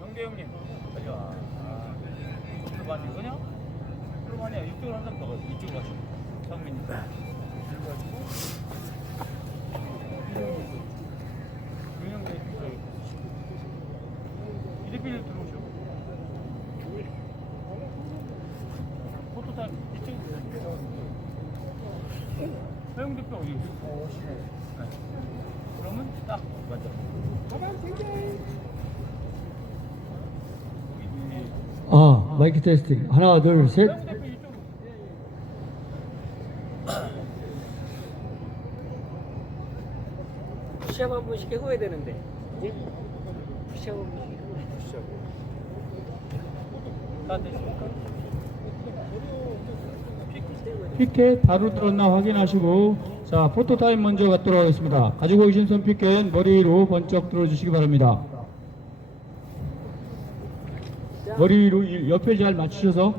영대 형님 빨리 와. 이쪽으로 많이 이거냐? 이쪽으로 많이 이쪽으로 한 사람 더 이쪽으로 가시고 성민이 윤영대 이대필 들어오시고 포토타임 이쪽으로 서영 대표 어디 있어? 네. 그러면 딱 맞아. 마이크 테스팅. 하나, 둘, 셋. 시합 한 번씩 해봐야 되는데. 시합 한 번씩 해봐야 다 됐습니까? 피켓 바로 들었나 확인하시고, 자, 포토타임 먼저 갖도록 하겠습니다. 가지고 계신 손 피켓 머리 위로 번쩍 들어주시기 바랍니다. 머리 위로 옆에 잘 맞추셔서.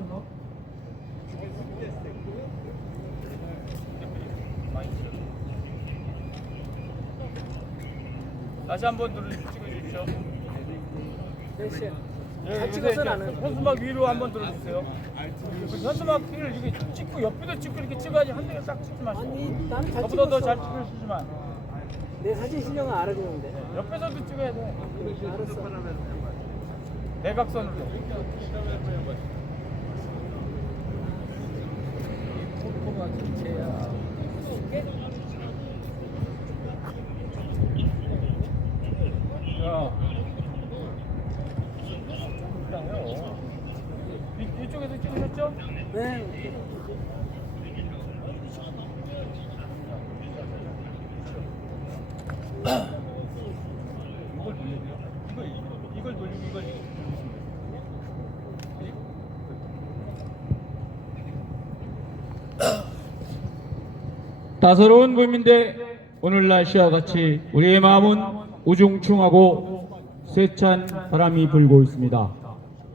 다시 한번 찍어주십시오. 돼. 잘 찍어서 나는. 현수막 위로 한번 들어주세요. 현수막 위를 이렇게 찍고 옆에도 찍고 이렇게 찍어야지 한 대를 딱 찍지 마시고. 아니, 나는 잘 저보다 더 잘 찍었어. 찍으시지만 내 사진 신경을 알아주는데. 옆에서도 찍어야 돼. 알았어. 대각선으로. 야. 이쪽에서 찍으셨죠? 네. 이걸 돌리고요. 이걸 돌리고 이걸 따사로운 국민대, 오늘 날씨와 같이 우리의 마음은 우중충하고 세찬 바람이 불고 있습니다.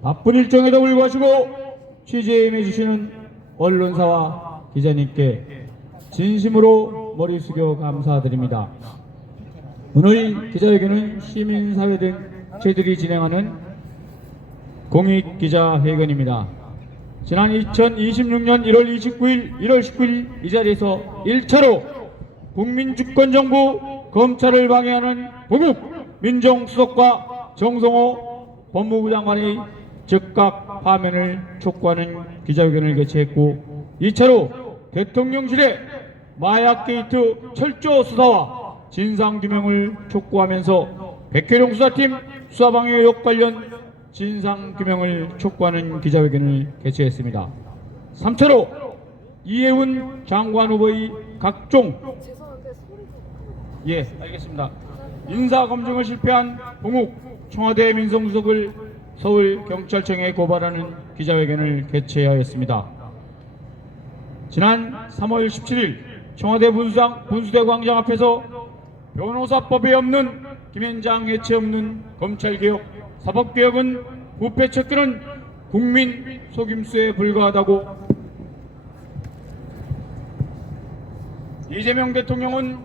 바쁜 일정에도 불구하시고 취재에 임해주시는 언론사와 기자님께 진심으로 머리 숙여 감사드립니다. 오늘 기자회견은 시민사회 등 저희들이 진행하는 공익기자회견입니다. 지난 2026년 1월 29일, 1월 19일 이 자리에서 1차로 국민주권정부 검찰을 방해하는 보국 민정수석과 정성호 법무부 장관의 즉각 파면을 촉구하는 기자회견을 개최했고, 2차로 대통령실의 마약 게이트 철저 수사와 진상규명을 촉구하면서 백혜룡 수사팀 수사방해 의혹 관련 진상규명을 촉구하는 기자회견을 개최했습니다. 3차로 이해운 장관 후보의 각종 알겠습니다. 인사검증을 실패한 봉욱 청와대 민정수석을 서울경찰청에 고발하는 기자회견을 개최하였습니다. 지난 3월 17일 청와대 분수대 광장 앞에서 변호사법에 없는 김현장 해체 없는 검찰개혁, 사법개혁은 부패 척결은 국민 속임수에 불과하다고 이재명 대통령은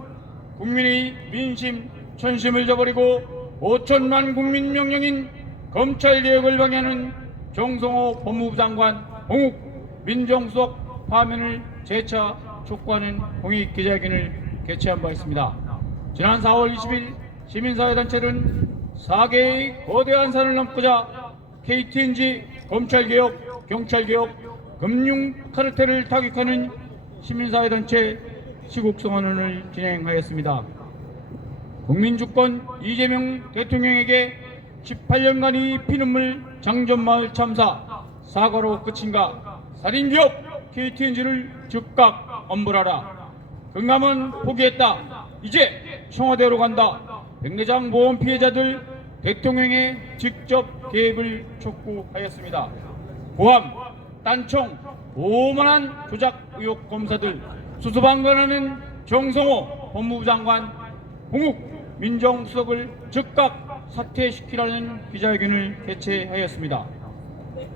국민의 민심, 천심을 저버리고 5천만 국민 명령인 검찰개혁을 방해하는 정성호 법무부 장관, 봉욱 민정수석 파면을 재차 촉구하는 공익기자회견을 개최한 바 있습니다. 지난 4월 20일 시민사회단체는 4개의 거대한 산을 넘고자 KTNG 검찰개혁, 경찰개혁, 금융카르텔을 타격하는 시민사회단체 시국선언을 진행하였습니다. 국민주권 이재명 대통령에게 18년간의 피눈물 장전마을 참사 사과로 끝인가, 살인기업 KTNG를 즉각 엄벌하라. 경남은 포기했다. 이제 청와대로 간다. 백내장 보험 피해자들 대통령의 직접 개입을 촉구하였습니다. 고함, 딴청, 오만한 조작 의혹 검사들 수수방관하는 정성호 법무부 장관, 봉욱 민정수석을 즉각 사퇴시키라는 기자회견을 개최하였습니다.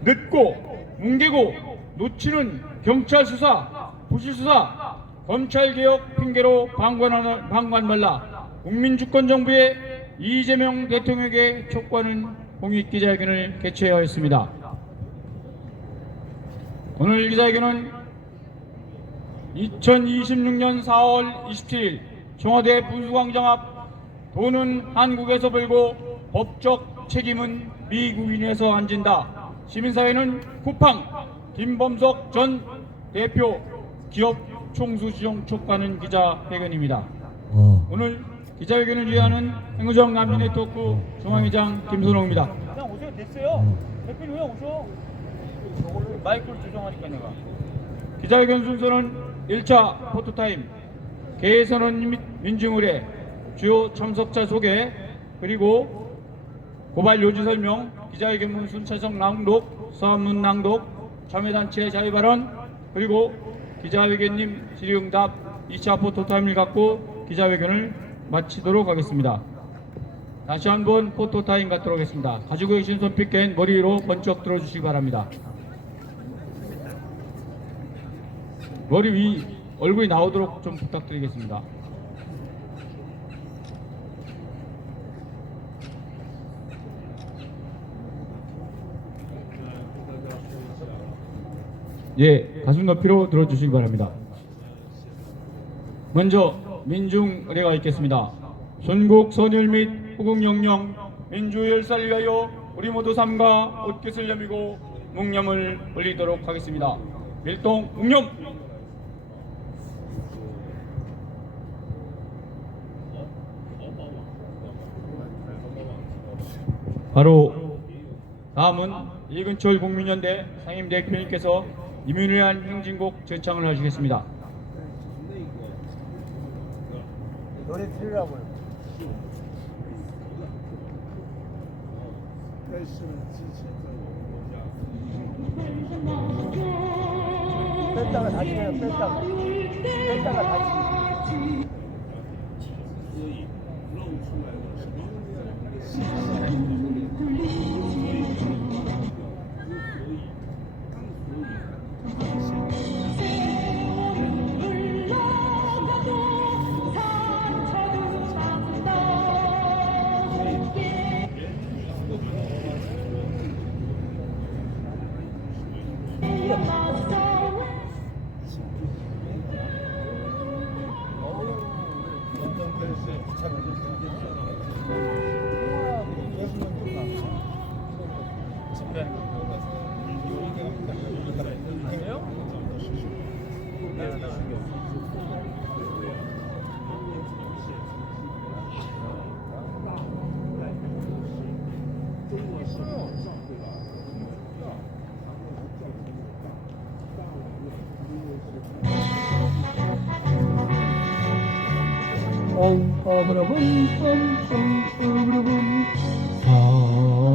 늦고 뭉개고 놓치는 경찰 수사, 부실 수사, 검찰개혁 핑계로 방관 말라. 국민주권정부의 이재명 대통령에게 촉구하는 공익기자회견을 개최하였습니다. 오늘 기자회견은 2026년 4월 27일 청와대 분수광장 앞 돈은 한국에서 벌고 법적 책임은 미국인에서 안 진다. 시민사회는 쿠팡 김범석 전 대표 기업 총수지정 촉구하는 기자회견입니다. 오늘 기자회견을 위하는 행우정 남미네트워크 중앙회장 김선호입니다. 그냥 오세요. 됐어요. 대표님 그냥 오셔. 마이크를 조정하니까 내가. 기자회견 순서는 1차 포토타임, 개선언 및 민중의뢰, 주요 참석자 소개, 그리고 고발 요지 설명, 기자회견문 순차적 낭독, 서한문 낭독, 참여단체 자유발언, 그리고 기자회견님 질의응답 2차 포토타임을 갖고 기자회견을 마치도록 하겠습니다. 다시 한번 포토타임 갖도록 하겠습니다. 가지고 계신 손빛껜 머리 위로 번쩍 들어주시기 바랍니다. 머리 위 얼굴이 나오도록 좀 부탁드리겠습니다. 예, 가슴 높이로 들어주시기 바랍니다. 먼저 민중 의례가 있겠습니다. 전국 선열 및 후국 영령 민주 열사를 위하여 우리 모두 삼가 옷깃을 여미고 묵념을 올리도록 하겠습니다. 밀동 묵념. 바로 다음은 이근철 국민연대 상임 대표님께서 이민을 위한 행진곡 제창을 하시겠습니다. 노래 들으라고요. 뺐다가 다시 해요. 뺐다가 다시.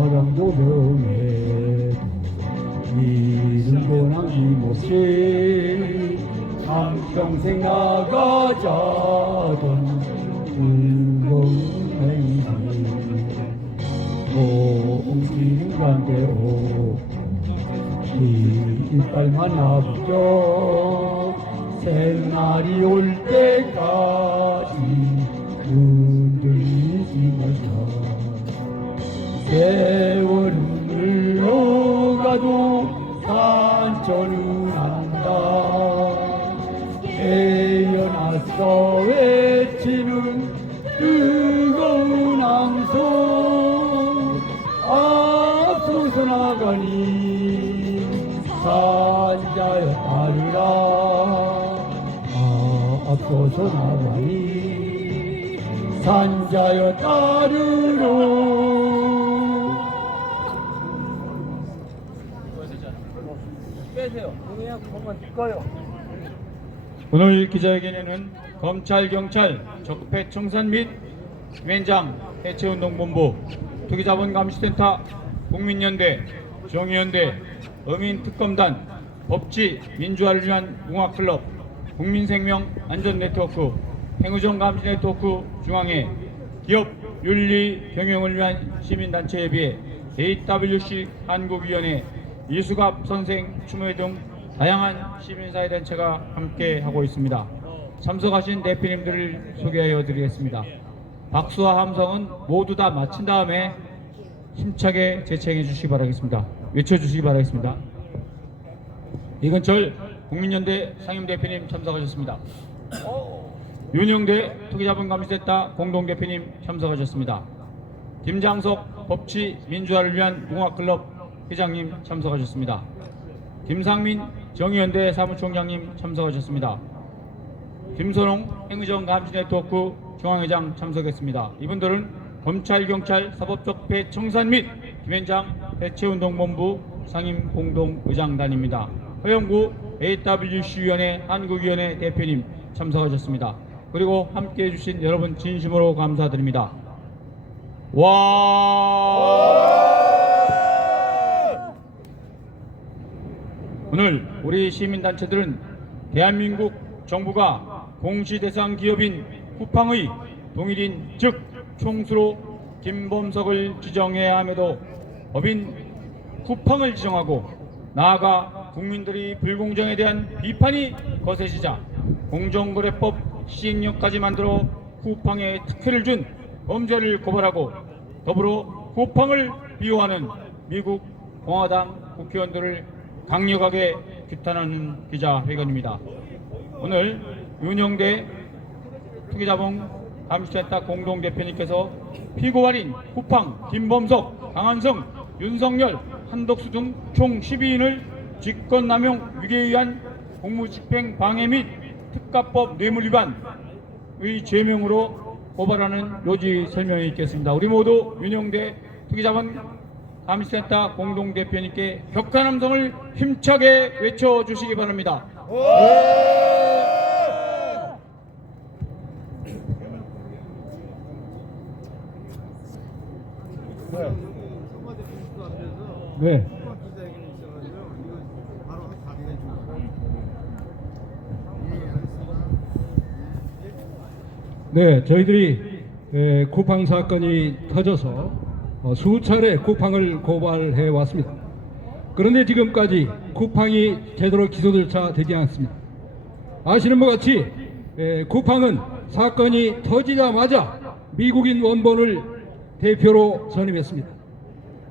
사랑도 병해도 이름도 남김없이 한평생 나가자던 즐거운 행진 옹기는 간대로 이빨만 아프죠. 새날이 올 때까지 흔들리지 말자. 세월은 흘러가도 산천은 한다. 깨어나서 외치는 뜨거운 함성 앞서서 나가니 산자여 따르라. 앞서서 나가니 산자여 따르러. 빼세요. 그냥 그만 꺼요. 오늘 기자회견에는 검찰, 경찰, 적폐 청산 및 위원장 해체운동본부, 투기자본감시센터, 국민연대, 정의연대, 어민특검단, 법치, 민주화를 위한 융합클럽, 국민생명 안전네트워크, 행우정감시네트워크 중앙회, 기업 윤리 경영을 위한 시민단체협의회, AWC 한국위원회, 이수갑 선생 추모회 등 다양한 시민사회단체가 함께 하고 있습니다. 참석하신 대표님들을 소개하여 드리겠습니다. 박수와 함성은 모두 다 마친 다음에 힘차게 재청해 주시기 바라겠습니다. 외쳐주시기 바라겠습니다. 이건철 국민연대 상임대표님 참석하셨습니다. 윤영대 투기자본감시센터 공동대표님 참석하셨습니다. 김장석 법치 민주화를 위한 융합클럽 회장님 참석하셨습니다. 김상민 정의연대 사무총장님 참석하셨습니다. 김선홍 행의정감시네트워크 중앙회장 참석했습니다. 이분들은 검찰, 경찰, 사법적폐 청산 및 김현장 대체운동본부 상임공동의장단입니다. 허영구 AWC위원회 한국위원회 대표님 참석하셨습니다. 그리고 함께해 주신 여러분 진심으로 감사드립니다. 오늘 우리 시민단체들은 대한민국 정부가 공시대상 기업인 쿠팡의 동일인 즉 총수로 김범석을 지정해야 함에도 법인 쿠팡을 지정하고 나아가 국민들이 불공정에 대한 비판이 거세지자 공정거래법 시행령까지 만들어 쿠팡에 특혜를 준 범죄를 고발하고 더불어 쿠팡을 비호하는 미국 공화당 국회의원들을 강력하게 규탄하는 기자회견입니다. 오늘 윤영대 투기자본감시센터 공동대표님께서 피고발인 쿠팡, 김범석, 강한성, 윤석열, 한덕수 등 총 12인을 직권남용 위계에 의한 공무집행 방해 및 특가법 뇌물위반의 죄명으로 고발하는 요지 설명이 있겠습니다. 우리 모두 윤영대 투기자본감시센터 공동대표님께 격한 함성을 힘차게 외쳐주시기 바랍니다. 네. 네, 저희들이 쿠팡 사건이 터져서 수차례 쿠팡을 고발해 왔습니다. 그런데 지금까지 쿠팡이 제대로 기소조차 되지 않습니다. 아시는 것 같이 쿠팡은 사건이 터지자마자 미국인 원본을 대표로 선임했습니다.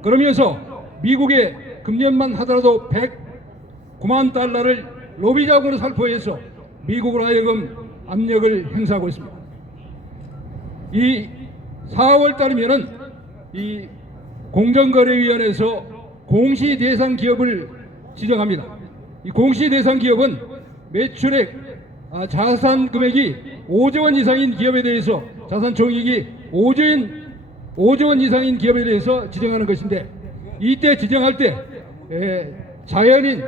그러면서 미국에 금년만 하더라도 109만 달러를 로비 자금으로 살포해서 미국으로 하여금 압력을 행사하고 있습니다. 이 4월 달이면은 이 공정거래위원회에서 공시대상 기업을 지정합니다. 이 공시대상 기업은 매출액, 자산 금액이 5조 원 이상인 기업에 대해서 자산 총액이 5조 원 이상인 기업에 대해서 지정하는 것인데 이때 지정할 때 자연인,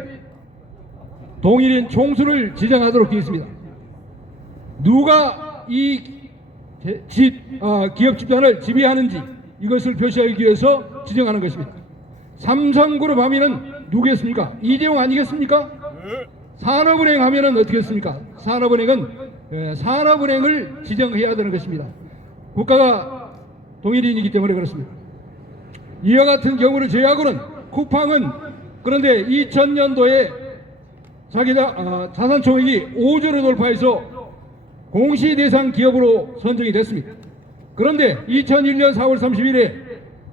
동일인 총수를 지정하도록 되어 있습니다. 누가 이 기업 집단을 지배하는지 이것을 표시하기 위해서 지정하는 것입니다. 삼성그룹 하면은 누구겠습니까? 이재용 아니겠습니까? 산업은행 하면은 어떻겠습니까? 산업은행은 산업은행을 지정해야 되는 것입니다. 국가가 동일인이기 때문에 그렇습니다. 이와 같은 경우를 제외하고는 쿠팡은 그런데 2000년도에 자기 자산 총액이 5조를 돌파해서 공시대상 기업으로 선정이 됐습니다. 그런데 2001년 4월 30일에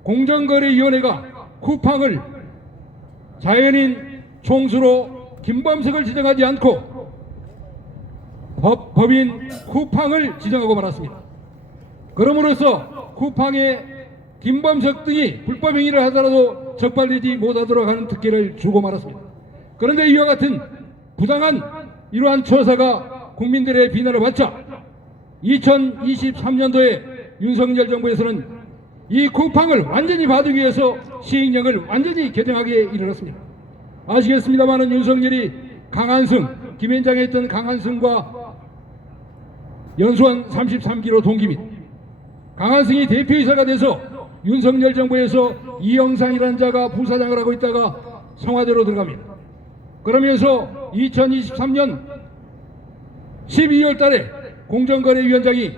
공정거래위원회가 쿠팡을 자연인 총수로 김범석을 지정하지 않고 법인 쿠팡을 지정하고 말았습니다. 그럼으로써 쿠팡의 김범석 등이 불법 행위를 하더라도 적발되지 못하도록 하는 특혜를 주고 말았습니다. 그런데 이와 같은 부당한 이러한 처사가 국민들의 비난을 받자 2023년도에 윤석열 정부에서는 이 쿠팡을 완전히 봐두기 위해서 시행령을 완전히 개정하기에 이르렀습니다. 아시겠습니다마는 윤석열이 강한승, 김현장에 있던 강한승과 연수원 33기로 동기입니다. 강한승이 대표이사가 돼서 윤석열 정부에서 이영상이라는 자가 부사장을 하고 있다가 청와대로 들어갑니다. 그러면서 2023년 12월 달에 공정거래위원장이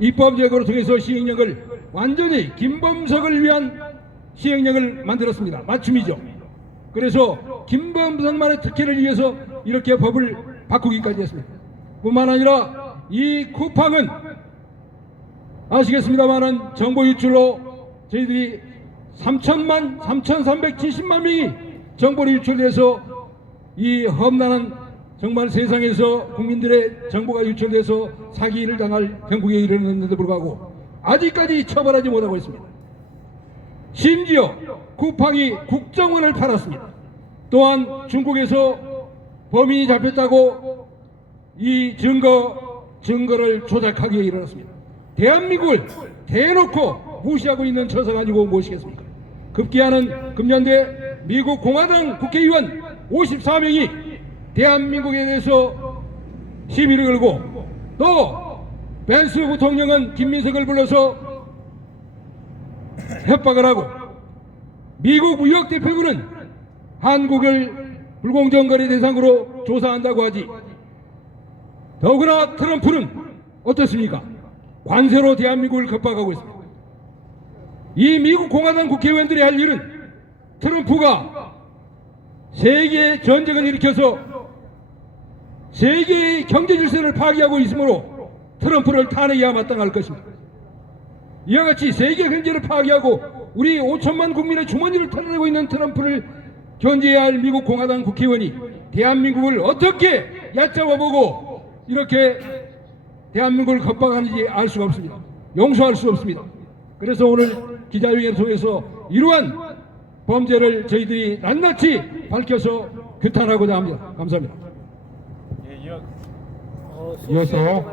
입법제도를 통해서 시행령을 완전히 김범석을 위한 시행령을 만들었습니다. 맞춤이죠. 그래서 김범석만의 특혜를 위해서 이렇게 법을 바꾸기까지 했습니다. 뿐만 아니라 이 쿠팡은 아시겠습니다만은 정보 유출로 저희들이 3,370만 명이 정보를 유출돼서 이 험난한 정말 세상에서 국민들의 정보가 유출돼서 사기를 당할 형국에 이르렀는데도 불구하고 아직까지 처벌하지 못하고 있습니다. 심지어 쿠팡이 국정원을 팔았습니다. 또한 중국에서 범인이 잡혔다고 이 증거를 조작하기에 이르렀습니다. 대한민국을 대놓고 무시하고 있는 처사 가지고 무엇이겠습니까? 급기야는 금년대 미국 공화당 국회의원 54명이 대한민국에 대해서 시비를 걸고 또 벤스 부통령은 김민석을 불러서 협박을 하고 미국 무역 대표부는 한국을 불공정 거래 대상으로 조사한다고 하지. 더구나 트럼프는 어떻습니까? 관세로 대한민국을 겁박하고 있습니다. 이 미국 공화당 국회의원들이 할 일은 트럼프가 세계의 전쟁을 일으켜서 세계의 경제 질서를 파괴하고 있으므로 트럼프를 탄핵해야 마땅할 것입니다. 이와 같이 세계 경제를 파괴하고 우리 5천만 국민의 주머니를 털어내고 있는 트럼프를 견제해야 할 미국 공화당 국회의원이 대한민국을 어떻게 얕잡아보고 이렇게 대한민국을 겁박하는지 알 수가 없습니다. 용서할 수 없습니다. 그래서 오늘 기자회견을 통해서 이러한 범죄를 저희들이 낱낱이 밝혀서 규탄하고자 합니다. 감사합니다. 예, 이어서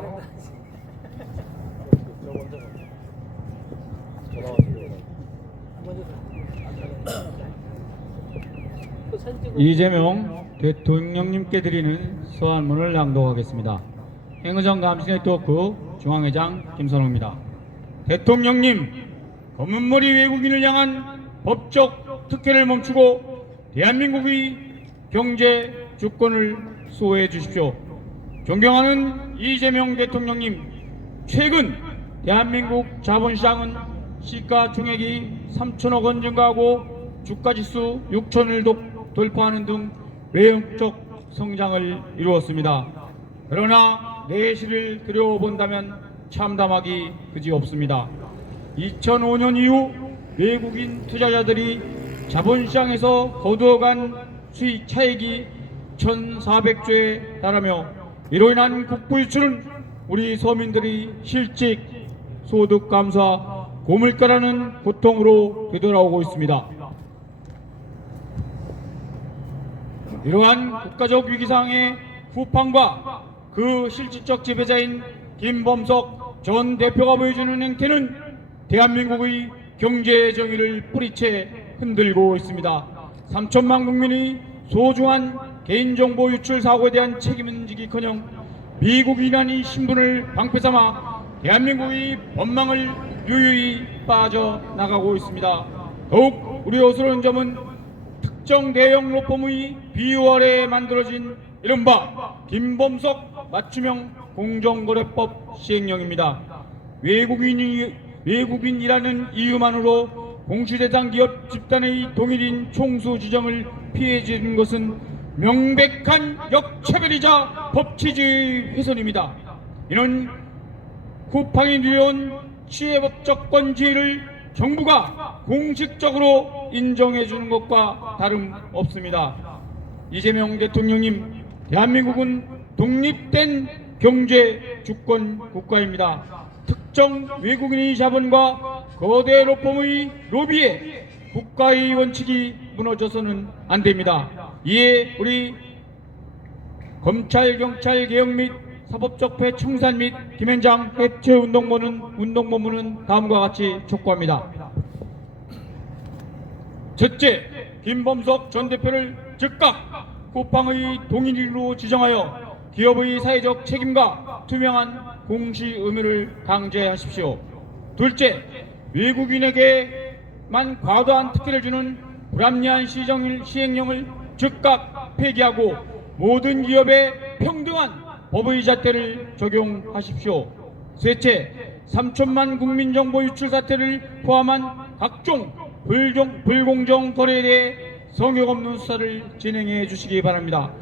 이재명 대통령님께 드리는 서한문을 낭독하겠습니다. 행의정 감시네 토크 중앙회장 김선호입니다. 대통령님, 검은머리 외국인을 향한 법적 특혜를 멈추고 대한민국의 경제 주권을 수호해 주십시오. 존경하는 이재명 대통령님, 최근 대한민국 자본시장은 시가총액이 3천억 원 증가하고 주가지수 6천을 돌파하는 등 외형적 성장을 이루었습니다. 그러나 내실을 들여본다면 참담하기 그지없습니다. 2005년 이후 외국인 투자자들이 자본시장에서 거두어간 수익 차익이 1,400조에 달하며 이로 인한 국부 유출은 우리 서민들이 실직, 소득 감소와 고물가라는 고통으로 되돌아오고 있습니다. 이러한 국가적 위기상황에 쿠팡과 그 실질적 지배자인 김범석 전 대표가 보여주는 행태는 대한민국의 경제 정의를 뿌리채 흔들고 있습니다. 3천만 국민의 소중한 개인정보 유출 사고에 대한 책임은 지기커녕 미국인한이 신분을 방패삼아 대한민국의 법망을 유유히 빠져나가고 있습니다. 더욱 우려스러운 점은 특정 대형 로펌의 비유 아래 만들어진 이른바 김범석 맞춤형 공정거래법 시행령입니다. 외국인이라는 이유만으로 공시대상 기업 집단의 동일인 총수 지정을 피해주는 것은 명백한 역차별이자 법치주의 훼손입니다. 이는 쿠팡이 누려온 취해법적 권지를 정부가 공식적으로 인정해주는 것과 다름없습니다. 이재명 대통령님, 대한민국은 독립된 경제 주권 국가입니다. 특정 외국인의 자본과 거대 로펌의 로비에 국가의 원칙이 무너져서는 안 됩니다. 이에 우리 검찰 경찰 개혁 및 사법적폐 청산 및 김현장 해체 운동본부는 다음과 같이 촉구합니다. 첫째, 김범석 전 대표를 즉각 쿠팡의 동일인으로 지정하여 기업의 사회적 책임과 투명한 공시 의무를 강제하십시오. 둘째, 외국인에게만 과도한 특혜를 주는 불합리한 시행령을 즉각 폐기하고 모든 기업에 평등한 법의 잣대를 적용하십시오. 셋째, 3천만 국민정보 유출 사태를 포함한 각종 불공정 거래에 대해 성역 없는 수사를 진행해 주시기 바랍니다.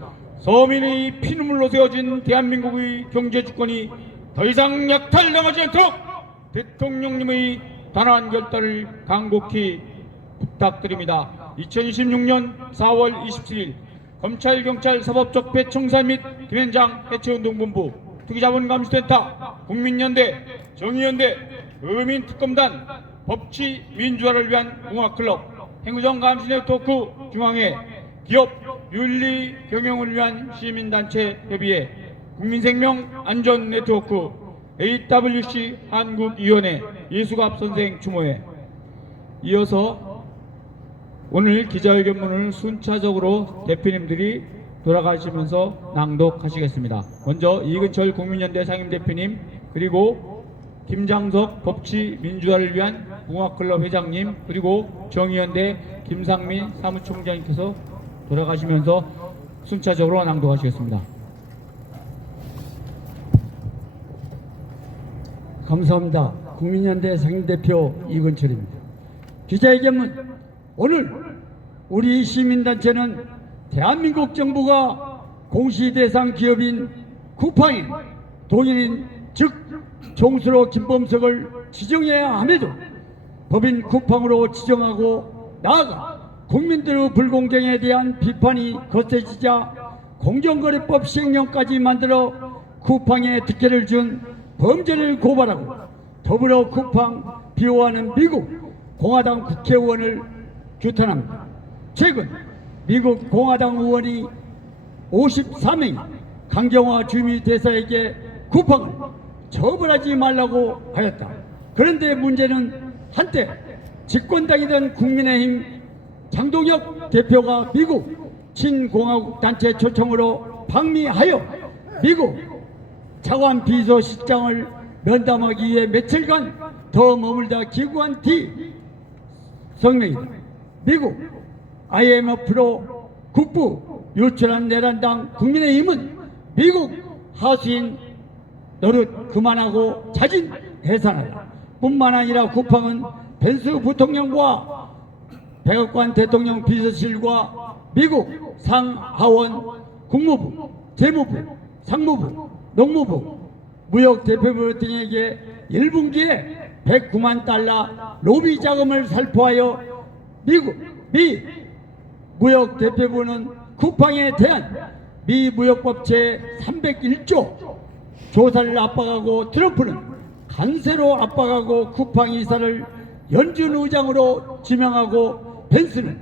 서민의 피눈물로 세워진 대한민국의 경제 주권이 더 이상 약탈당하지 않도록 대통령님의 단호한 결단을 간곡히 부탁드립니다. 2026년 4월 27일 검찰, 경찰, 사법적 배청사 및 김현장 해체운동본부 특이자본감시센터 국민연대, 정의연대, 의민특검단, 법치 민주화를 위한 공화클럽, 행정감시네트워크 중앙회, 기업 윤리 경영을 위한 시민단체 협의회, 국민생명안전네트워크, AWC 한국위원회, 예수갑 선생 추모회. 이어서 오늘 기자회견문을 순차적으로 대표님들이 돌아가시면서 낭독하시겠습니다. 먼저 이근철 국민연대 상임대표님, 그리고 김장석 법치 민주화를 위한 공화클럽 회장님, 그리고 정의연대 김상민 사무총장님께서 돌아가시면서 순차적으로 낭독하시겠습니다. 감사합니다. 국민연대 상임대표 이근철입니다. 기자회견문. 오늘 우리 시민단체는 대한민국 정부가 공시대상 기업인 쿠팡인 동일인 즉 총수로 김범석을 지정해야 함에도 법인 쿠팡으로 지정하고 나아가 국민들의 불공정에 대한 비판이 거세지자 공정거래법 시행령까지 만들어 쿠팡에 특혜를 준 범죄를 고발하고 더불어 쿠팡 비호하는 미국 공화당 국회의원을 규탄합니다. 최근 미국 공화당 의원이 54명 강경화 주미 대사에게 쿠팡을 처벌하지 말라고 하였다. 그런데 문제는 한때 집권당이던 국민의힘 장동혁 대표가 미국 친공화국 단체 초청으로 방미하여 미국 차관 비서실장을 면담하기 위해 며칠간 더 머물다 기구한 뒤 성명이다. 미국 IMF로 국부 유출한 내란당 국민의힘은 미국 하수인 노릇 그만하고 자진 해산하라. 뿐만 아니라 쿠팡은 펜스 부통령과 백악관 대통령 비서실과 미국 상하원 국무부, 재무부, 상무부, 농무부, 무역대표부 등에게 1분기에 109만 달러 로비 자금을 살포하여 미 무역대표부는 쿠팡에 대한 미 무역법 제301조 조사를 압박하고 트럼프는 간세로 압박하고 쿠팡 이사를 연준 의장으로 지명하고 벤스는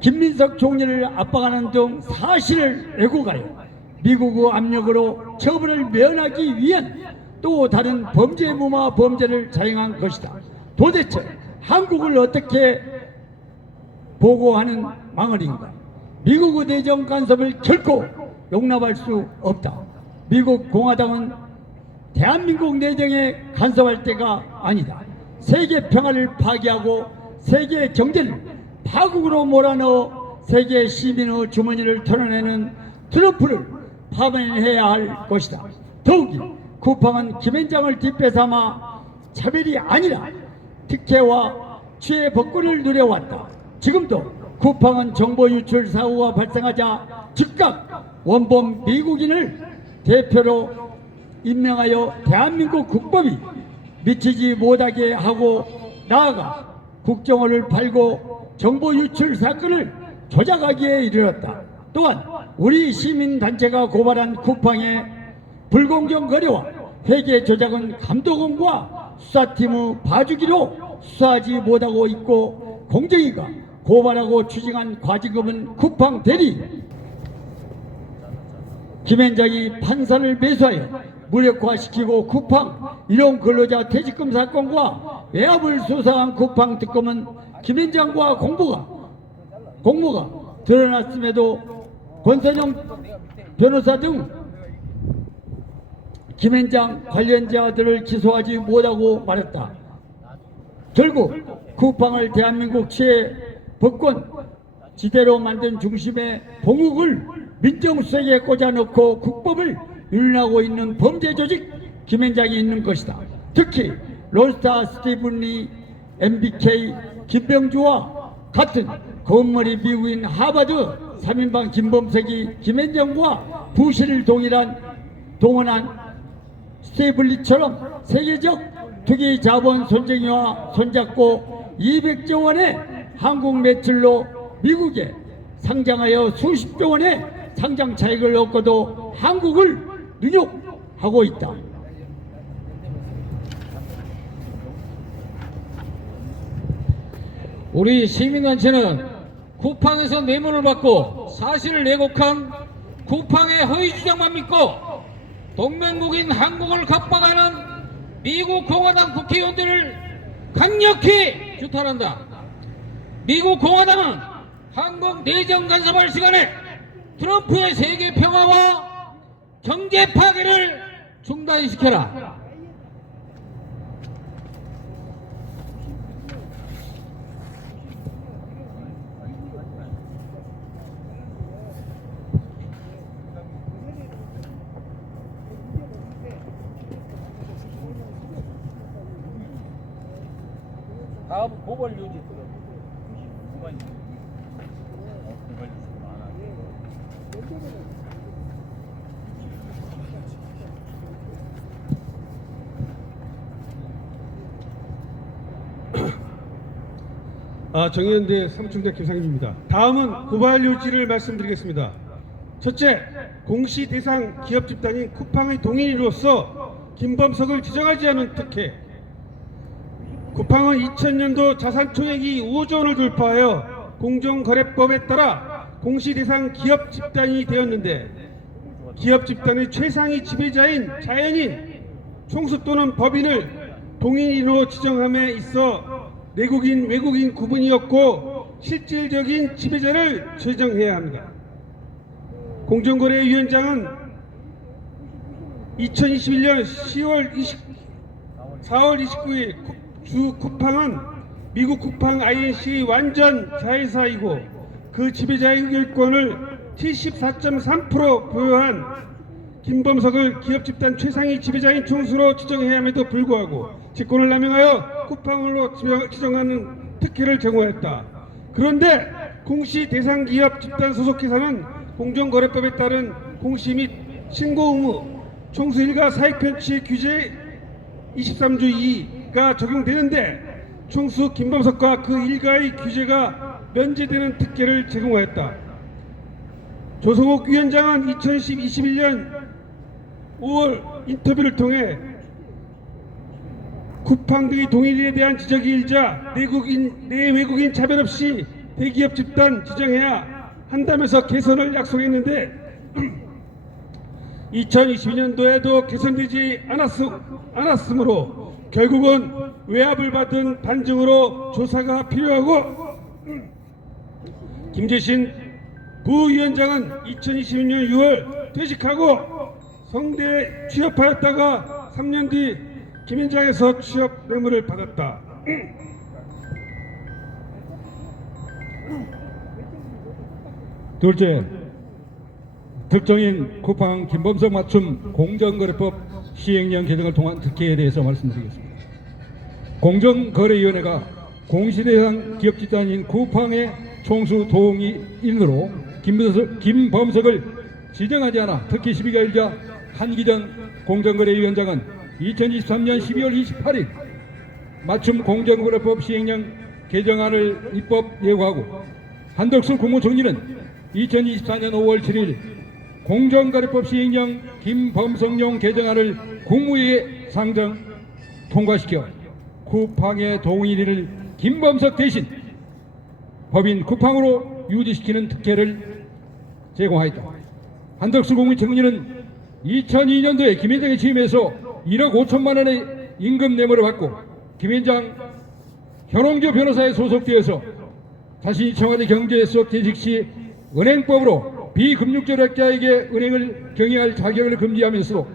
김민석 총리를 압박하는 등 사실을 왜곡하여 미국의 압력으로 처벌을 면하기 위한 또 다른 범죄 무마 범죄를 자행한 것이다. 도대체 한국을 어떻게 보고하는 망언인가? 미국의 내정 간섭을 결코 용납할 수 없다. 미국 공화당은 대한민국 내정에 간섭할 때가 아니다. 세계 평화를 파괴하고 세계 경제를 파국으로 몰아넣어 세계 시민의 주머니를 털어내는 트럼프를 파면해야 할 것이다. 더욱이 쿠팡은 김현장을 뒷배삼아 차별이 아니라 특혜와 취해 복권을 누려왔다. 지금도 쿠팡은 정보 유출 사고가 발생하자 즉각 원본 미국인을 대표로 임명하여 대한민국 국법이 미치지 못하게 하고 나아가 국정원을 팔고 정보 유출 사건을 조작하기에 이르렀다. 또한 우리 시민단체가 고발한 쿠팡의 불공정 거래와 회계 조작은 감독원과 수사팀의 봐주기로 수사하지 못하고 있고 공정위가 고발하고 추징한 과징금은 쿠팡 대리 김현장이 판사를 매수하여 무력화시키고 쿠팡 일용 근로자 퇴직금 사건과 외압을 수사한 쿠팡 특검은 김현장과 공모가 드러났음에도 권선영 변호사 등 김현장 관련자들을 기소하지 못하고 말았다. 결국 쿠팡을 대한민국 최 법권 지대로 만든 중심의 봉욱을 민정수석에 꽂아넣고 국법을 유린하고 있는 범죄 조직 김현장이 있는 것이다. 특히 론스타 스티븐 리, MBK 김병주와 같은 검머리 미국인 하버드 3인방 김범석이 김현장과 부실을 동원한 스티븐 리처럼 세계적 투기 자본 손정희와 손잡고 200조 원의 한국 매출로 미국에 상장하여 수십조 원의 상장 차익을 얻고도 한국을 능욕하고 있다. 우리 시민단체는 쿠팡에서 뇌물을 받고 사실을 왜곡한 쿠팡의 허위 주장만 믿고 동맹국인 한국을 겁박하는 미국 공화당 국회의원들을 강력히 규탄한다. 미국 공화당은 한국 내정 간섭할 시간에 트럼프의 세계 평화와 경제 파괴를 중단시켜라. 다음 고발 유지 들어. 고발 유지. 고발 유지 많아. 정의연대 사무총장 김상입니다. 다음은 고발 요지를 말씀드리겠습니다. 첫째, 공시 대상 기업 집단인 쿠팡의 동인으로서 김범석을 지정하지 않은 특혜. 쿠팡은 2000년도 자산 총액이 5조 원을 돌파하여 공정거래법에 따라 공시 대상 기업 집단이 되었는데, 기업 집단의 최상위 지배자인 자연인, 총수 또는 법인을 동인으로 지정함에 있어 내국인, 외국인 구분이 없고 실질적인 지배자를 제정해야 합니다. 공정거래위원장은 2021년 4월 29일 주 쿠팡은 미국 쿠팡 INC 완전 자회사이고 그 지배자의 의결권을 74.3% 보유한 김범석을 기업집단 최상위 지배자인 총수로 지정해야 함에도 불구하고 직권을 남용하여 쿠팡으로 지정하는 특혜를 제공하였다. 그런데 공시 대상 기업 집단 소속회사는 공정거래법에 따른 공시 및 신고 의무, 총수 일가 사익 편취 규제 23조 2가 적용되는데 총수 김범석과 그 일가의 규제가 면제되는 특혜를 제공하였다. 조성옥 위원장은 2021년 5월 인터뷰를 통해 쿠팡 등의 동일에 대한 지적이 일자 내외국인 차별 없이 대기업 집단 지정해야 한다면서 개선을 약속했는데 2022년도에도 개선되지 않았으므로 결국은 외압을 받은 반증으로 조사가 필요하고, 김재신 부위원장은 2022년 6월 퇴직하고 성대에 취업하였다가 3년 뒤 김현장에서 취업 뇌물을 받았다. 둘째, 특정인 쿠팡 김범석 맞춤 공정거래법 시행령 개정을 통한 특혜에 대해서 말씀드리겠습니다. 공정거래위원회가 공시대상 기업집단인 쿠팡의 총수 동의인으로 김범석을 지정하지 않아 특혜 시비가 일자 한기정 공정거래위원장은 2023년 12월 28일 맞춤 공정거래법 시행령 개정안을 입법 예고하고, 한덕수 국무총리는 2024년 5월 7일 공정거래법 시행령 김범석용 개정안을 국무회의에 상정 통과시켜 쿠팡의 동일인을 김범석 대신 법인 쿠팡으로 유지시키는 특혜를 제공하였다. 한덕수 국무총리는 2002년도에 김현장에 취임해서 1억 5천만 원의 임금 뇌물을 받고 김현장 현홍조 변호사에 소속되어서 자신이 청와대 경제수석 재직 시 은행법으로 비금융조력자에게 은행을 경영할 자격을 금지하면서도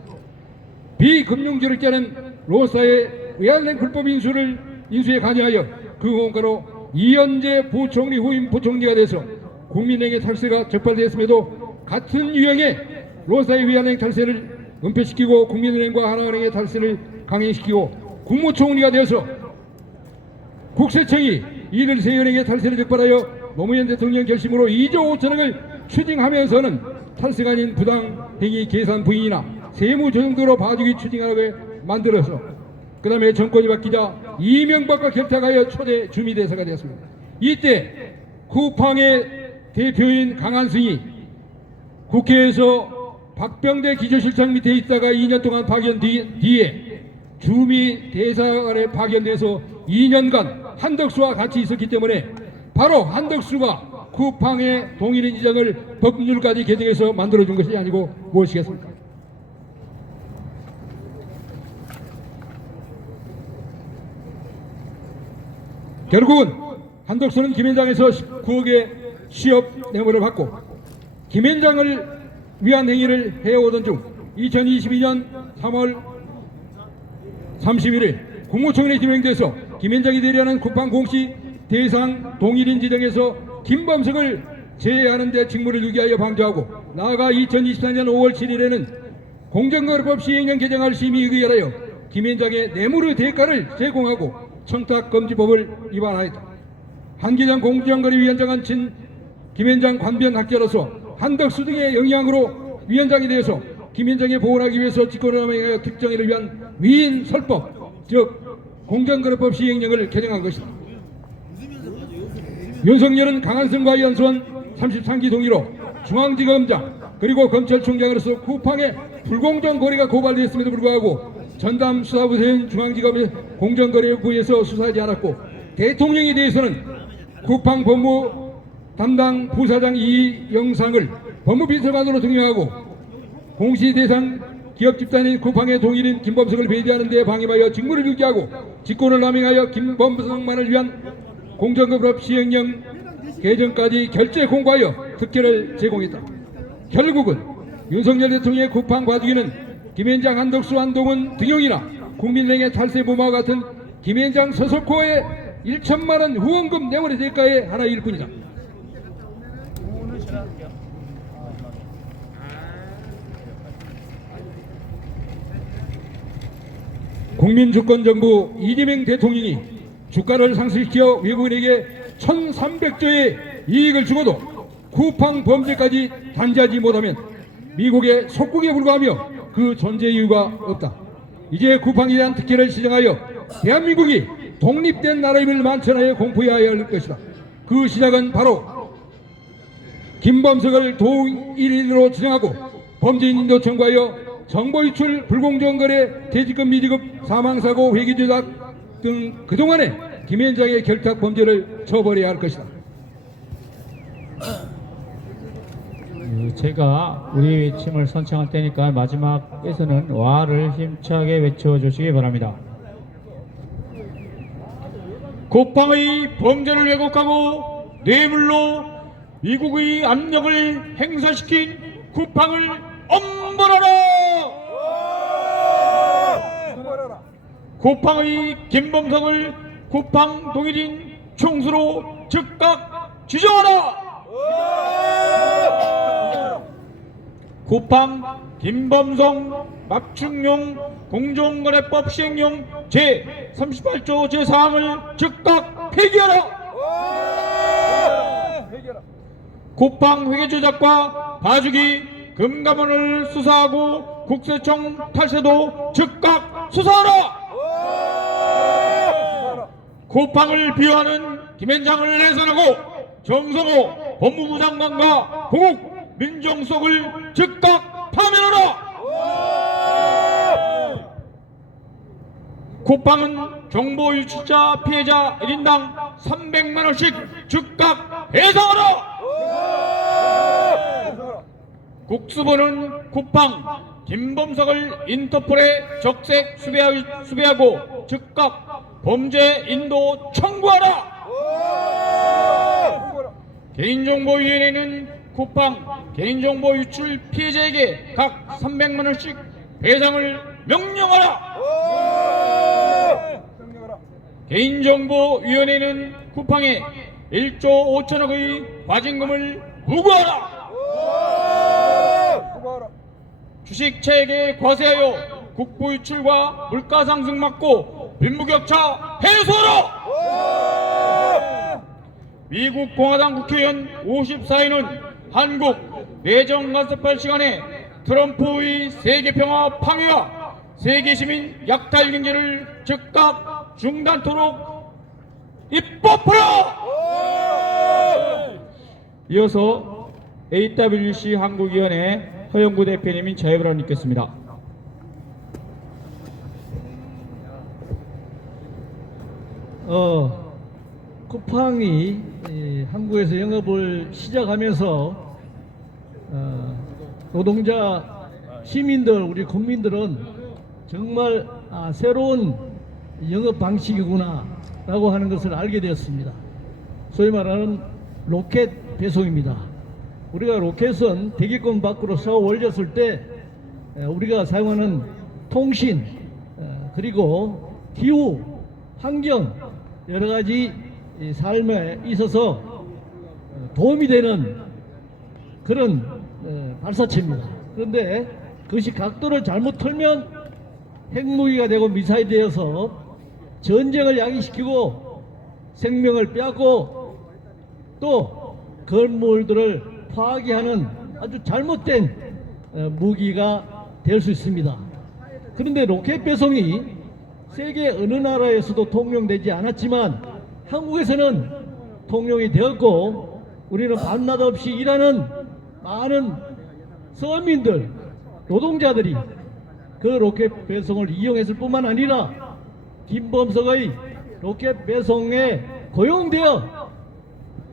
비금융조력자는 로사의 외환은행 불법 인수에 관여하여 그 공과로 이현재 부총리 후임 부총리가 돼서 국민은행의 탈세가 적발되었음에도 같은 유형의 로사의 외환은행 탈세를 은폐시키고 국민은행과 하나은행의 탈세를 강행시키고 국무총리가 되어서 국세청이 이들 세 은행의 탈세를 적발하여 노무현 대통령 결심으로 2조 5천억을 추징하면서는 탈세가 아닌 부당행위 계산 부인이나 세무조정도로 봐주기 추징하게 만들어서 그 다음에 정권이 바뀌자 이명박과 결탁하여 초대 주미대사가 되었습니다. 이때 쿠팡의 대표인 강한승이 국회에서 박병대 기조실장 밑에 있다가 2년 동안 파견 뒤에 주미대사관에 파견돼서 2년간 한덕수와 같이 있었기 때문에 바로 한덕수가 쿠팡의 동일인 지정을 법률까지 개정해서 만들어준 것이 아니고 무엇이겠습니까? 결국은 한덕수는 김현장에서 19억의 취업 뇌물을 받고 김현장을 위한 행위를 해오던 중 2022년 3월 31일 국무총리에 지명돼서 김현장이 되려는 쿠팡 공시 대상 동일인 지정에서 김범석을 제외하는 데 직무를 유기하여 방조하고 나아가 2024년 5월 7일에는 공정거래법 시행령 개정을 심의 의결하여 김현장의 뇌물의 대가를 제공하고 청탁금지법을 위반하였다. 한기장 공정거래위원장은 김현장 관변학자로서 한덕수 등의 영향으로 위원장이 되어서 김현장에 보호하기 위해서 직권을 함행하여 특정인을 위한 위인 설법, 즉 공정거래법 시행령을 개정한 것이다. 윤석열은 강한승과 연수원 33기 동의로 중앙지검장 그리고 검찰총장으로서 쿠팡의 불공정 거래가 고발되었음에도 불구하고 전담 수사부서인 중앙지검의 공정거래부에서 수사하지 않았고 대통령에 대해서는 쿠팡 법무 담당 부사장 이영상을 법무비서관으로 등용하고 공시대상 기업 집단인 쿠팡의 동일인 김범석을 배제하는 데 방임하여 직무를 유기하고 직권을 남용하여 김범석만을 위한 공정거래법 시행령 개정까지 결재 공고하여 특혜를 제공했다. 결국은 윤석열 대통령의 쿠팡 봐주기는 김현장, 한덕수, 한동훈 등용이나 국민은행의 탈세 무마와 같은 김현장 서석호의 1천만 원 후원금 뇌물의 대가의 하나일 뿐이다. 오늘 지나갈게요. 국민주권정부 이재명 대통령이 주가를 상승시켜 외국인에게 1,300조의 이익을 주고도 쿠팡 범죄까지 단죄하지 못하면 미국의 속국에 불과하며 그 존재 이유가 없다. 이제 쿠팡에 대한 특혜를 시정하여 대한민국이 독립된 나라임을 만천하에 공포해야 할 것이다. 그 시작은 바로 김범석을 동일인으로 지정하고 범죄인도 청구하여 정보유출, 불공정거래, 퇴직금 미지급, 사망사고, 회계조작 등 그동안의 김현장의 결탁 범죄를 처벌해야 할 것이다. 제가 우리 외침을 선창할 테니까 마지막에서는 와를 힘차게 외쳐주시기 바랍니다. 쿠팡의 범죄를 왜곡하고 뇌물로 미국의 압력을 행사시킨 쿠팡을 엄벌하라! 쿠팡의 김범석을 쿠팡 동일인 총수로 즉각 지정하라! 쿠팡 김범석 맞춤용 공정거래법 시행령 제38조 제4항을 즉각 폐기하라! 쿠팡 회계조작과 봐주기 금감원을 수사하고 국세청 탈세도 즉각 수사하라! 쿠팡을 비호하는 김현장을 해산하고 정성호 법무부 장관과 고국 민정수석을 즉각 파면하라! 쿠팡은 정보유출자 피해자 1인당 300만원씩 즉각 배상하라! 국수부는 쿠팡 김범석을 인터폴에 적색 수배하고 즉각 범죄 인도 청구하라! 개인정보위원회는 쿠팡 개인정보 유출 피해자에게 각 300만원씩 배상을 명령하라! 개인정보위원회는 쿠팡에 1조 5천억의 과징금을 부과하라! 주식차액에 과세하여 국부 유출과 물가 상승 막고 빈부격차 해소하라! 미국 공화당 국회의원 54인은 한국 내정 간섭할 시간에 트럼프의 세계평화 방해와 세계 시민 약탈 경제를 즉각 중단토록 입법하라! 이어서 AWC 한국위원회 허영구 대표님이 자유 발언 있겠습니다. 쿠팡이 한국에서 영업을 시작하면서 노동자 시민들 우리 국민들은 정말 새로운 영업 방식이구나 라고 하는 것을 알게 되었습니다. 소위 말하는 로켓 배송입니다. 우리가 로켓은 대기권 밖으로서 올렸을 때 우리가 사용하는 통신 그리고 기후 환경 여러 가지 삶에 있어서 도움이 되는 그런 발사체입니다. 그런데 그것이 각도를 잘못 틀면 핵무기가 되고 미사일이 되어서 전쟁을 야기시키고 생명을 빼앗고 또 건물들을 파괴하는 아주 잘못된 무기가 될 수 있습니다. 그런데 로켓 배송이 세계 어느 나라에서도 통용되지 않았지만 한국에서는 통용이 되었고 우리는 밤낮 없이 일하는 많은 서민들, 노동자들이 그 로켓 배송을 이용했을 뿐만 아니라 김범석의 로켓 배송에 고용되어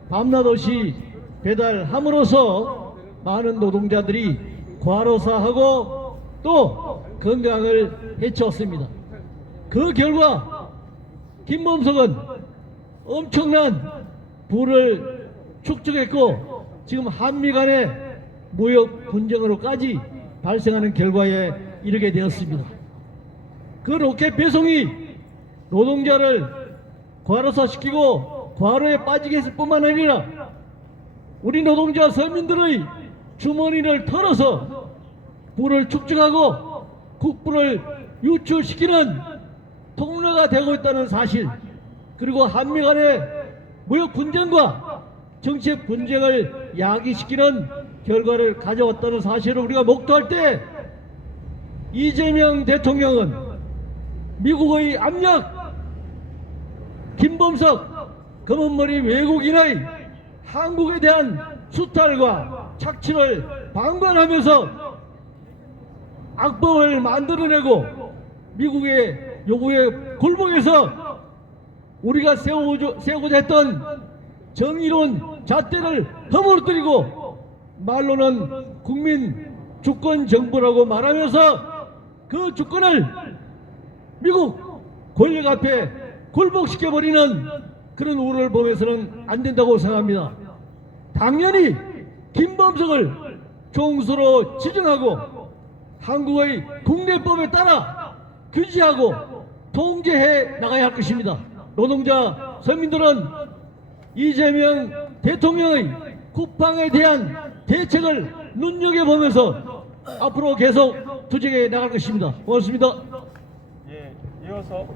밤낮 없이 배달함으로써 많은 노동자들이 과로사하고 또 건강을 해쳤습니다. 그 결과 김범석은 엄청난 부를 축적했고 지금 한미 간의 무역 분쟁으로까지 발생하는 결과에 이르게 되었습니다. 그 로켓 배송이 노동자를 과로사시키고 과로에 빠지게 했을 뿐만 아니라 우리 노동자 서민들의 주머니를 털어서 부를 축적하고 국부를 유출시키는 통로가 되고 있다는 사실, 그리고 한미 간의 무역 분쟁과 정책 분쟁을 야기시키는 결과를 가져왔다는 사실을 우리가 목도할 때 이재명 대통령은 미국의 압력, 김범석 검은머리 외국인의 한국에 대한 수탈과 착취를 방관하면서 악법을 만들어내고 미국의 요구에 굴복해서 우리가 세우고자 했던 정의로운 잣대를 허물어뜨리고 말로는 국민 주권 정부라고 말하면서 그 주권을 미국 권력 앞에 굴복시켜버리는 그런 우려를 보면서는 안 된다고 생각합니다. 당연히 김범석을 총수로 지정하고 한국의 국내법에 따라 규제하고 통제해 나가야 할 것입니다. 노동자 서민들은 이재명 대통령의 쿠팡에 대한 대책을 눈여겨보면서 앞으로 계속 투쟁해 나갈 것입니다. 고맙습니다. 예, 이어서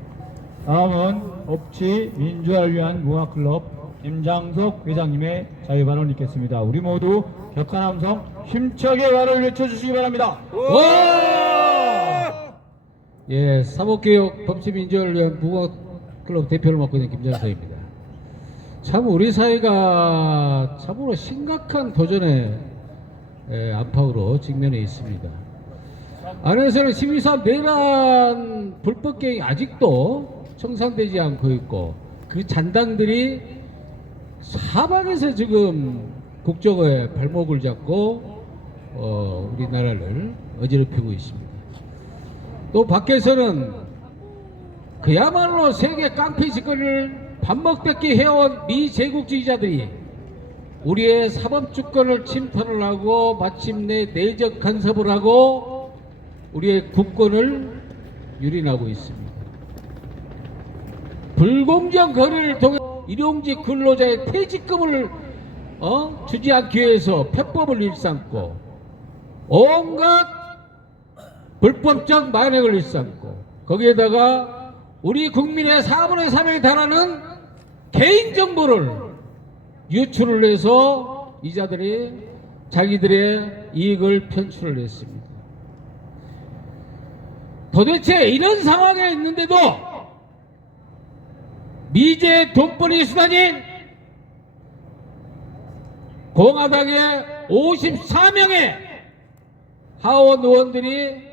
다음은 법치 민주화를 위한 무학클럽 김장석 회장님의 자유 발언 있겠습니다. 우리 모두 격한 함성 힘차게 발언을 외쳐주시기 바랍니다. 예, 사법개혁 법치민주화를 위한 무학클럽 대표를 맡고 있는 김장석입니다. 참 우리 사회가 참으로 심각한 도전의 안팎으로 직면해 있습니다. 안에서는 12.3 내란 불법개혁이 아직도 청산되지 않고 있고 그 잔당들이 사방에서 지금 국정에 발목을 잡고 우리나라를 어지럽히고 있습니다. 또 밖에서는 그야말로 세계 깡패 짓거리를 밥 먹듯이 해온 미제국주의자들이 우리의 사법주권을 침탈을 하고 마침내 내적 간섭을 하고 우리의 국권을 유린하고 있습니다. 불공정 거래를 통해 일용직 근로자의 퇴직금을 주지 않기 위해서 편법을 일삼고 온갖 불법적 만행을 일삼고 거기에다가 우리 국민의 4분의 3에 달하는 개인정보를 유출을 해서 이자들이 자기들의 이익을 편출을 했습니다. 도대체 이런 상황에 있는데도 미제 돈벌이 수단인 공화당의 54명의 하원 의원들이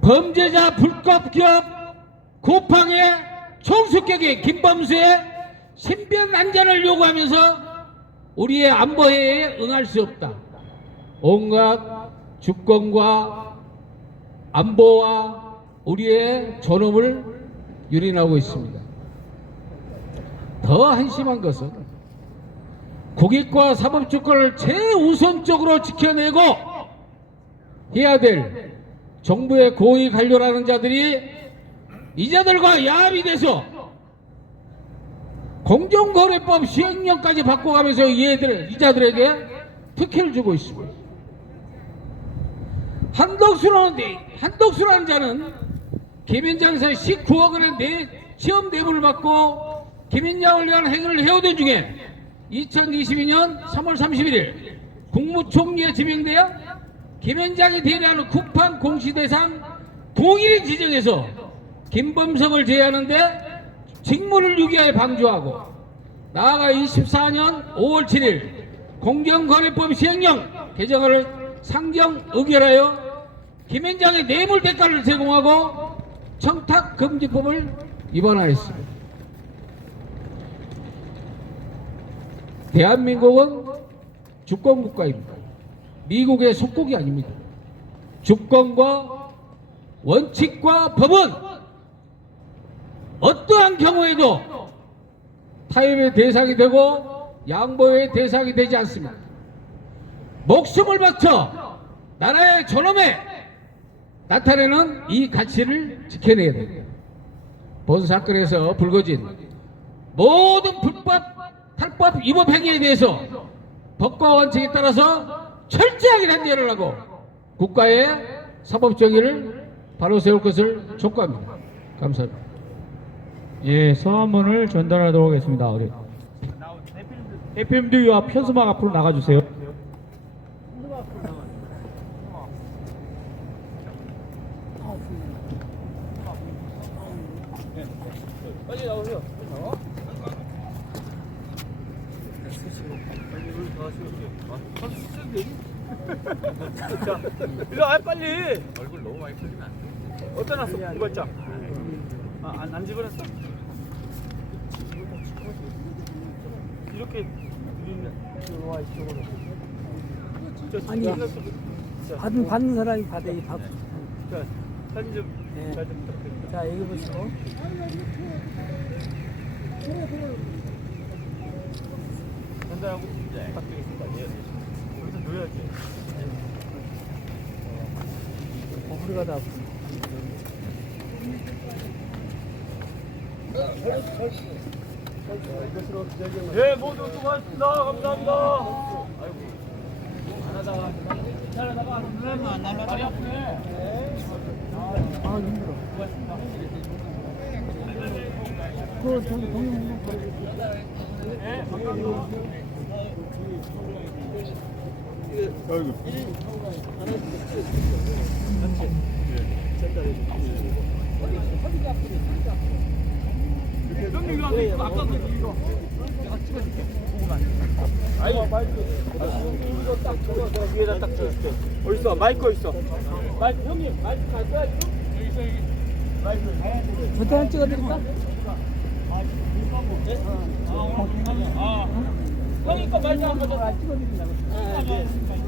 범죄자 불법 기업 쿠팡의 총수격인 김범수의 신변 안전을 요구하면서 우리의 안보회의에 응할 수 없다. 온갖 주권과 안보와 우리의 존엄을 유린하고 있습니다. 더 한심한 것은 국익과 사법주권을 최우선적으로 지켜내고 해야 될 정부의 고위 관료라는 자들이 이자들과 야합이 돼서 공정거래법 시행령까지 바꿔가면서 이자들에게 특혜를 주고 있습니다. 한덕수라는 자는 김앤장에서 19억 원의 시험 뇌물을 받고 김앤장을 위한 행위를 해오던 중에 2022년 3월 31일 국무총리에 지명되어 김앤장이 대리하는 쿠팡 공시대상 동일인 지정에서 김범석을 제외하는데 직무를 유기하여 방조하고 나아가 24년 5월 7일 공정거래법 시행령 개정을 상정 의결하여 김앤장의 뇌물 대가를 제공하고 청탁금지법을 위반하였습니다. 대한민국은 주권국가입니다. 미국의 속국이 아닙니다. 주권과 원칙과 법은 어떠한 경우에도 타협의 대상이 되고 양보의 대상이 되지 않습니다. 목숨을 바쳐 나라의 존엄에 나타내는 이 가치를 지켜내야 됩니다. 본 사건에서 불거진 모든 불법, 탈법 위법 행위에 대해서 법과 원칙에 따라서 철저하게 단죄를 하고 국가의 사법정의를 바로 세울 것을 촉구합니다. 감사합니다. 예, 서한문을 전달하도록 하겠습니다. 우리 대표님들과 편수막 앞으로 나가주세요. 빨리 나오세요. 자, 일로 와 빨리. 얼굴 너무 많이 풀리면 안 돼. 어디다 놨어? 무발장. 안 집어놨어? 이렇게 일로 와 이쪽으로. 아니 받는 사람이 받아 이 밥. 자, 사진 좀 네. 잘 좀 부탁드립니다. 자 여기 보시고. 전달하고 부탁드리겠습니다. 예. 여기서 놓여야지. 우리가 다. 예, 모두 수고하셨습니다. 감사합니다. 아이고. 안 하다가 잘하다가 안 하면 다리 아프네. 아 힘들어. 그 저기 동영 예, 감사합니다. 형님 이거 아까 그 이거 내가 찍어줄게. 보고만. 아이고 마이크. 이거 딱 저거 위에다 딱 줘줄게. 어디 있어? 마이크 어디 있어? 마이크 형님 마이크 갈 거야 지금? 여기 있어 여기. 마이크. 저때 한 찍어드릴까? 형이 거 마이크 한 가져. 찍어드린다고.